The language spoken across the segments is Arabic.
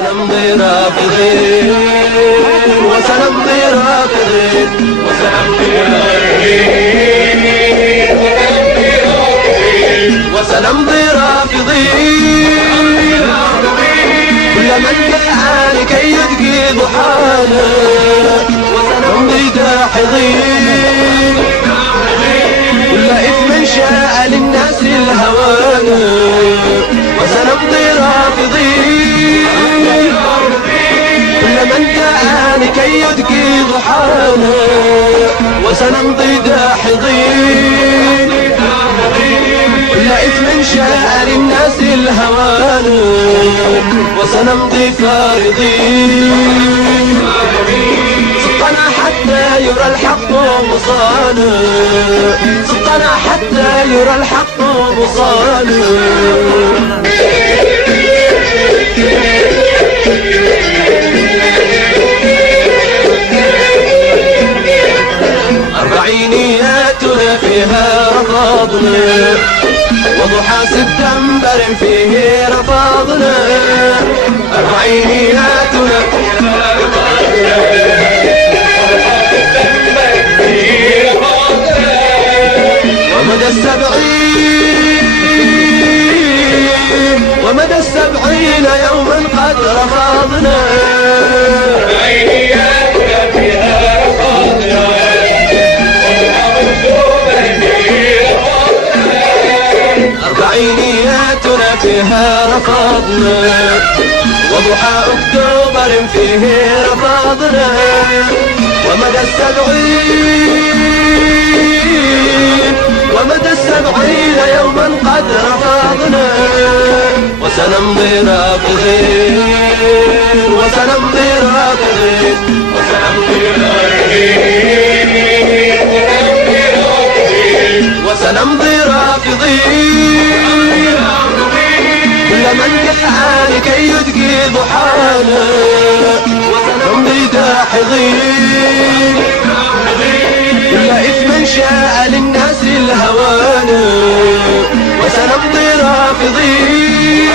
سنمضي رافضين وسنمضي رافضين وسنمضي رافضين كل من جاء لكي يدقي ضحانا وسنمضي داحضين كل إثم شاء للناس الهوانا وسنمضي رافضين كل من جاء لكي يدقي ضحانا وسنمضي داحضين كل إثم شاء للناس الهوانا وسنمضي فارضين صدقنا حتى يرى الحق مصانا صدقنا حتى يرى الحق مصانا 40 فيها رفضنا وضحى سبتمبر فيه رفضنا 40 فيها رفضنا ومدى 70 يوما قد رفضنا 40 فيها رفضنا وضحى أكتوبر فيه رفضنا ومدى 70 يوما قد رفضنا وسنمضي رافضين وسنمضي رافضين وسنمضي رافضين كل من جاء لكي يدقي ضحانا وسنمضي داحضين كل إثم شاء للناس الهوانا وسنمضي رافضين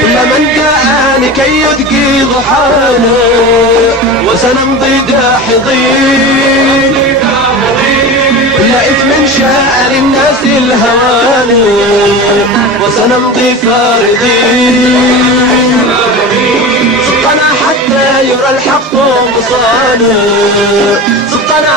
كل من جاء لكي يدقي ضحانا وسنمضي داحضين كل إثم شاء للناس الهوانا وسنمضي فارضين صدقنا حتى يرى الحق مصانا صدقنا